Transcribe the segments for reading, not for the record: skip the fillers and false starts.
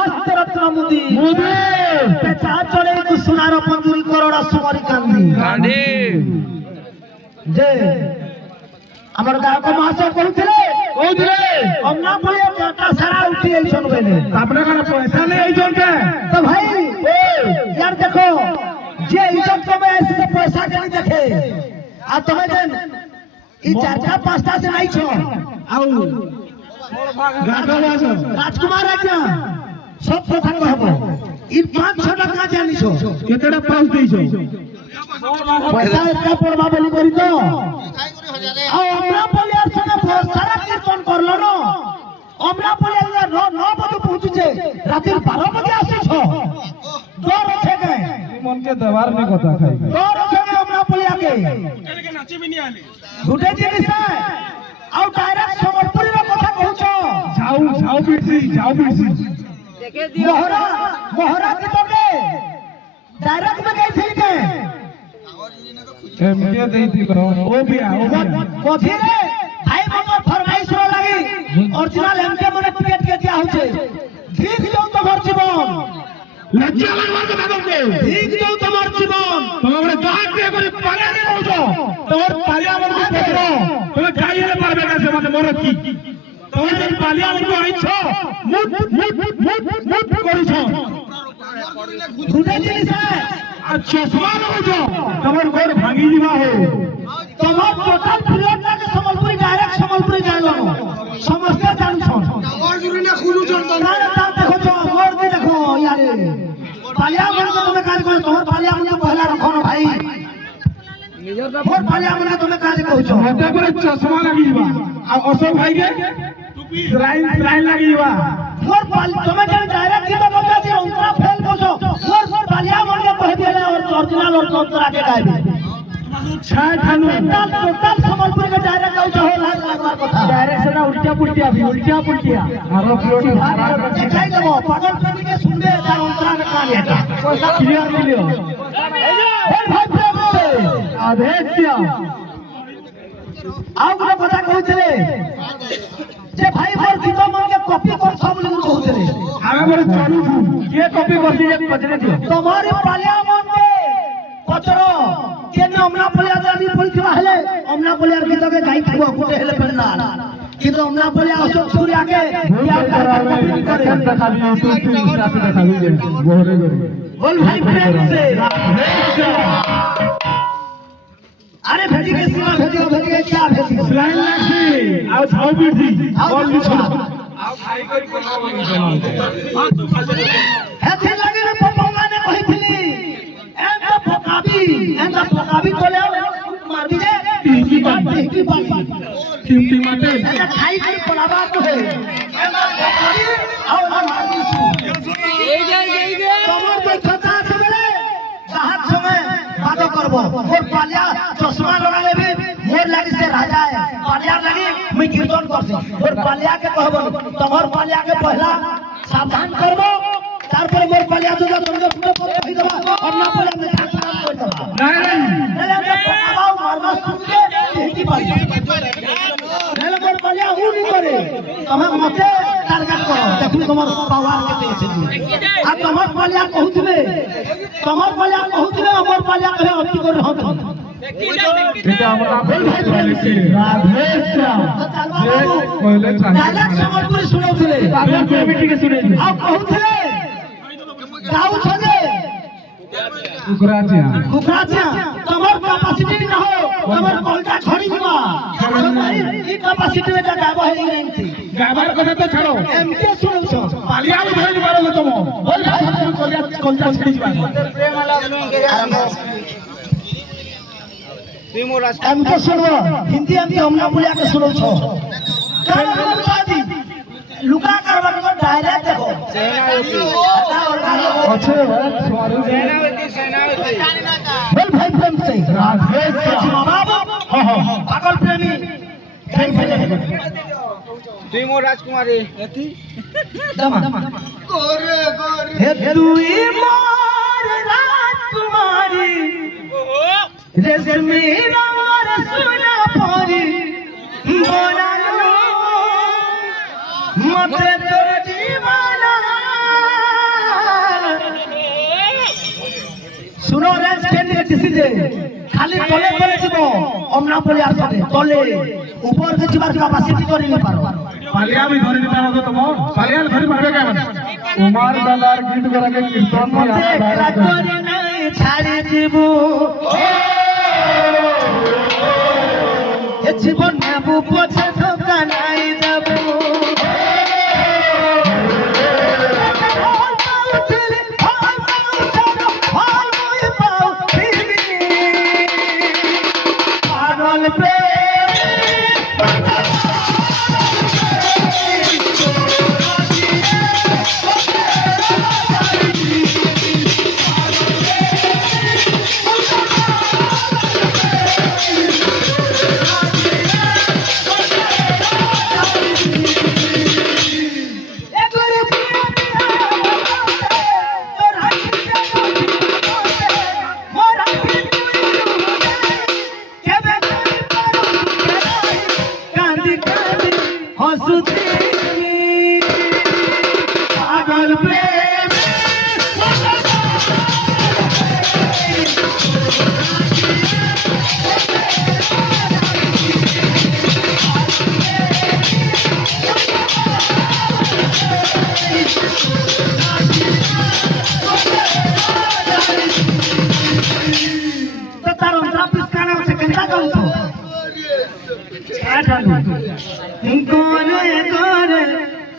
हस्त रत्न मुदी पेचा चले कुसुनार पंजुरी करोड़ा सुमरी कांदी जे हमर गांव को महाशय कहउथिले हमना पळे काटा सारा उठी आइछन बेले आपने का पैसा नहीं आइछन के तो भाई यार देखो जे इज्जत को में ऐसे पैसा के नहीं देखे आ तमे देन ई चारटा पांचटा से नहीं छो आउ राजकुमार आज्ञा सब कथा कहबो ई 5-6 टका जानी छो केतेडा पास देइछो पैसा एका पड़वा बोली करी तो आ हमरा पलियार संगे बहुत सारा कीर्तन करलो न हमरा पलियार 9 बजे पहुंचे रात 12 बजे आसी छो डर छे के मन के दवार में कथा खाई डर छे के हमरा पलिया के नाची भी नहीं आले गुटे जिनिस आ डायरेक्ट समर्पण रो कथा कहू जाऊ बिरसी देखे दियो मोहरा की तो के डायरेक्ट में गई थी के एमके देई दिलो ओ बिया कथि रे भाई हमर फरमाइश रो लागी ओरिजिनल एमके मने टिकट के दिया होछे ठीक जाऊ तोहर जीवन लज्जा लगवा के दादो के ठीक जाऊ तोहर जीवन तोमरे गाट के करे पारे रे होछो तोहर पालियावर के देखो तोमे गाइले पारबे ना से मने मोर की तोहर पालियावर को आइछो मुट करिछो गुटे जिनिस आ चश्मा लगो तमर गोड़ भांगी जीवा हो तमर टोटल प्लेट के संबलपुरी डायरेक्ट संबलपुरी जाइलो समझते जान छो और जुरी ने खुलू चल तो ना देखो छो गोड़ भी देखो यार पालिया मन को तुम काज करो तमर पालिया मन को पहला रखो ना भाई मोर पालिया मन को तुम काज कहू छो मते पर चश्मा लगी जीवा आ अशोक भाई के टोपी लाइन लगी जीवा मोर पाल तुम डायरेक्ट की तो बता दी उनका फेल कोसो मोर पालिया मन के कह दिले और ओरिजिनल और कंतरा के गायबे छाय खानु टोटल संबलपुर के डायरेक्ट आउ हो लाग लागवा कथा डायरेक्ट से ना उल्टा पुल्टिया मारो फ्लोटी देखाई देबो पागल प्रेमी के सुनबे तार अंतरा के कान हेता पैसा क्लियर मिलियो हे भाई प्रेम से आदेशिया आउ को कथा कहउतले जे भाई मोर गीत मन के कॉपी कर सब लोग कहउतले आगे मोर चालू ये कॉपी कर दिए पचरे दियो तुम्हारे पालिया मन के पचरो केने हमना पलिया जानी पलिखवा हेले हमना पलिया गीत के गाई खबो कुटे हेले पड़ना किंतु हमना पलिया अशोक सूर्या के क्या करे देखाबी यूट्यूब पे हिसाब से देखाबी बोरे बोल भाई प्रेम से अरे भेजी के सीमा भेजी के क्या भेजी लाइन लासी आओ छाऊ बिरसी बोल लिखो आओ भाई कोई बनाओ हेथे लगे रे पपंगा ने कहिथिली एंदा पकाबी तोले मारबी रे टीकी माटे एंदा खाई पलावा तो है एंदा पकाबी आओ मारबी सु ए कमर पे छता सबले साहब समय बात करबो मोर पालिया चश्मा लगा लेबे मोर लागी से राजा है पालिया लागी मैं कीर्तन करसी मोर पालिया के कहबो तमर पालिया के पहला सावधान करबो तारपर मोर पालिया तो तुमके पूरा कहि देबा अपना पालिया में झांक कर देबा नहीं पकाबाओ मारना सुन के हिटी पालिया नेले मोर पालिया हु नहीं करे तमे मते टारगेट करो देखु तमर पावर केते छै आ तमर पालिया कहउतबे हमर पालिया कहे अति कर रहत बेटा हमरा बोल भाई राधे श्याम जे पहले डायलॉग समझपुर सुनौथले आगे कमिटी के सुने आ कहउथले गाऊ छजे कुकराचिया तमर कैपेसिटी न हो तमर कोलटा छोड़ी दिबा ई कैपेसिटी में गाबा है नहीं थी गाबार कथा तो छोड़ो एमके सुनो छो पालिया में भेज मारो तुम बोल कोलटा छोड़ी दिबा प्रेम वाला एमके सुनो हिंदी हमना बोलिया के सुनो छो लुका करवा को डायरेक्ट देखो अच्छे सेनापति बोल भाई प्रेम से राधे श्याम हां पागल प्रेमी कहीं फैले तुई मोर राजकुमारी एथी दमा गोरे हे तुई मोर राजकुमारी रेशमी रंगर सोना परी बोला मते तोर दीवाना রেঞ্জ কেন্দ্রে দিছিছে খালি তলে তলে দিব অমনা পড়ে আসবে তলে উপর কে যাবার ক্যাপাসিটি করি নি পারো পালিয়া भी ধরে দিতে পারো তো পালিয়া ধরে মারবে কেমন কুমার দাদার গীত করাকে কীর্তন মতে করি নাই ছাড়ি দিব এ জীবন নেবু পছে ধোকা নাই যাব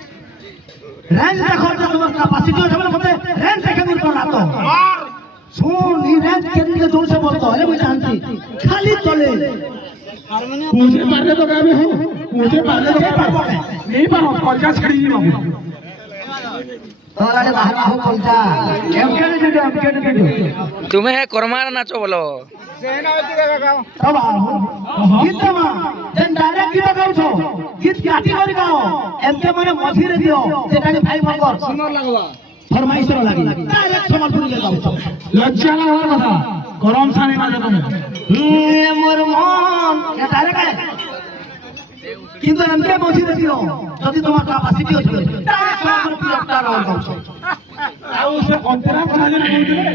रेंज देखो तो तुम्हारा कैपेसिटी हो जाए बोलते रेंज देखे मुझे बोला तो सुन ये रेंज कितने जोर से बोलता है मुझे जानती खाली तोले मुझे मारने तो क्या भी हो मुझे मारने तो क्या नहीं पाओ कॉलजा छड़ी नहीं बाबू तोलाने बाहर हो कॉलजा एम के नहीं तुम्हें कर्मार नाचो बोलो अब आओ गीत मा जन डायरेक्ट गीत गाओ छो गीत गाती करी गाओ एम के माने मझी रे दियो जेटा के भाई भंगर सुनर लागवा फरमाइश रो लागी डायरेक्ट संबलपुरी ले गाओ छो लज्जा लागवा কথা গরম সানি বাজে তুমি मोर मन ये डायरेक्ट है কিন্তু এম কে মঝি রে দিও যদি তোমার ক্যাপাসিটি আছে ডাইরেক্ট संबलपुरी একটা গাও গাও छो ଆଉ ସେ ଅନ୍ତରା କଥା ଯେ କହୁଥିଲେ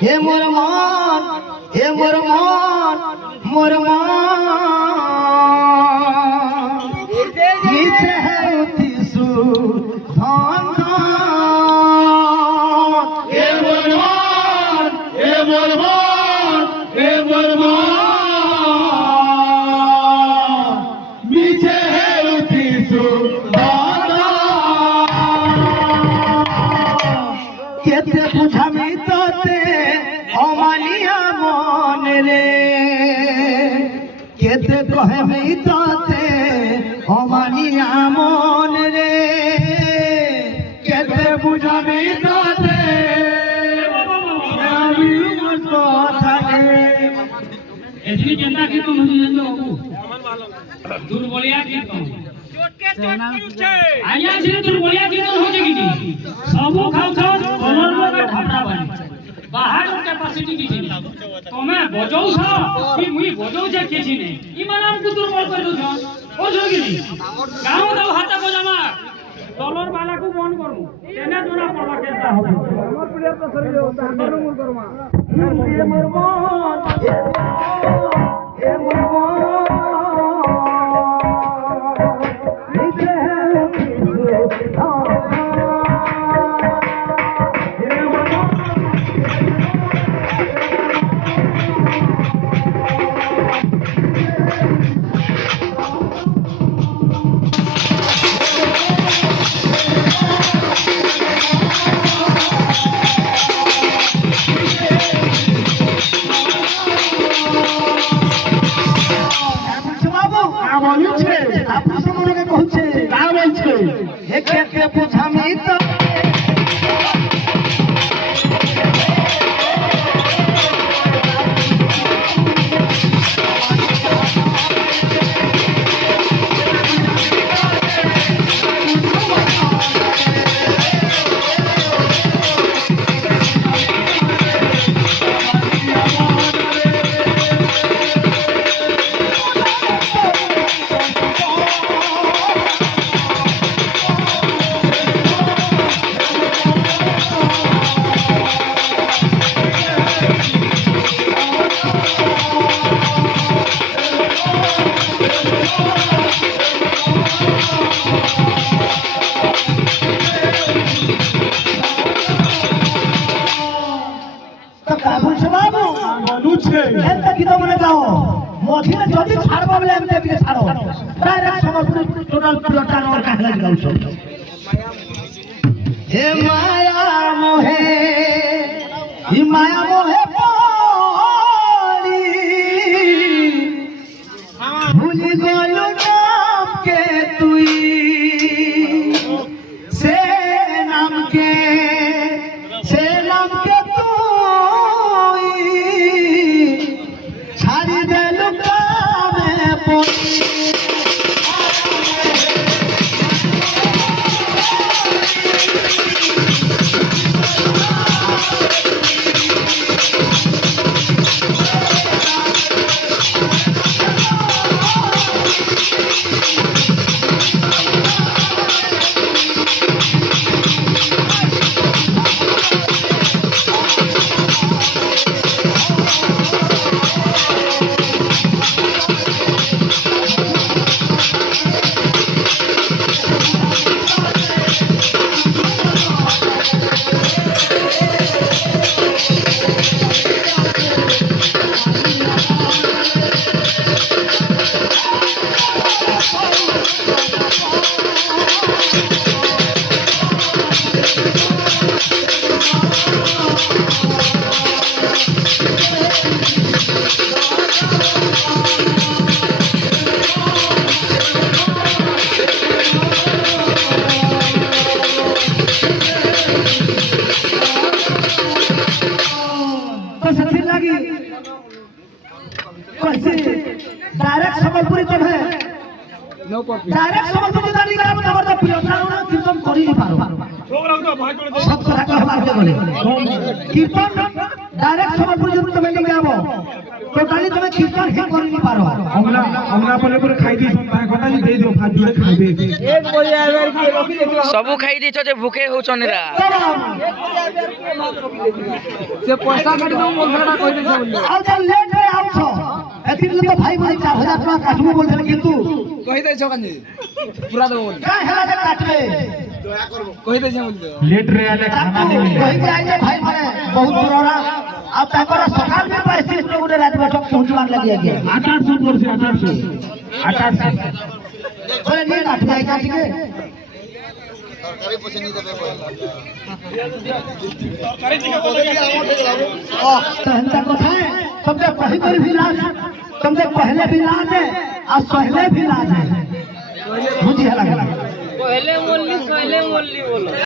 हे मोर मन हे मोर मन मोर मन नीचे है उतिसु धन ए मोर मन ए मोर मन ए मोर मन नीचे है उतिसु दादा केते बुझामी तोते अमानिया मन रे केते कहमी तोते अमानिया मन रे केते बुझामी तोते আমি মস্ত থাকে ऐसी जनता की तो नहीं है लोग दुर्बलिया की तो आया से दुर्बलिया की तो हो जाएगी सबो खाओ खाओ कलर में ढापड़ा बने बाहर कैपेसिटी किसी नहीं तो मैं बजाऊ था कि मुई बजाऊ जे किसी नहीं इमान हमको दुर्बल कर दो जान हो जाएगी नहीं गांव दाव हाथा बजामा कलर वाला को बंद करू केना जोना पड़वा केता हो हमर प्लेयर तो सरी हो हमर मूल करमा ये मोर मन ये मोर मन नीचे है के बुझामी तो মঝিরে যদি ছাড়বো বলে আমি দেবকে ছাড়ো ডাইরেক্ট সম্বলপুরি টোটাল পুরোটা আমার কাহিলা গাউছ হে মায়া মোহে পড়ি ভুলি গলু নামকে তুই সে নামকে তুই ছাড়ি দেলু কামে পড়ি तो सचिन लगी कैसे डायरेक्ट संबलपुरी तो है डायरेक्ट संबलपुरी तो नहीं करा खबर तो प्रियता ना कीर्तन करी नहीं पारो सब तरह का हमारे बोले कीर्तन डायरेक्ट संबलपुरी जो तुम्हें नहीं आबो टोटली तुम्हें कीर्तन ही करी नहीं पारो हमरा पर खाई दी কথা দে দিও ভাত জুড়ে খাইবে एक बोली आवर की रखी देखो सबू खाई दी जे भूखे होछन रा से पैसा काट दो बोलरा कहि दे बोल अब जब लेट रे आओ छो एथिन तो भाई बोले 4000 टका काटबो बोल छन किंतु कहि दे छ कानी पूरा दो बोल का हेला जे काटबे कहि दे छ बोल दो लेट रे आले खाना नहीं मिले कहि के आइले भाई माने बहुत पुराना अब ताकर सकाल में 25 लोग रे रात में पहुंचवान लगी है 800 पर से 800 बोले नहीं काटबे काट के कहता कथा है तुमने पहले भी लाज तुमने पहले भी लाज है और पहले भी लाज है मुझे लगा पहले बोलली बोलो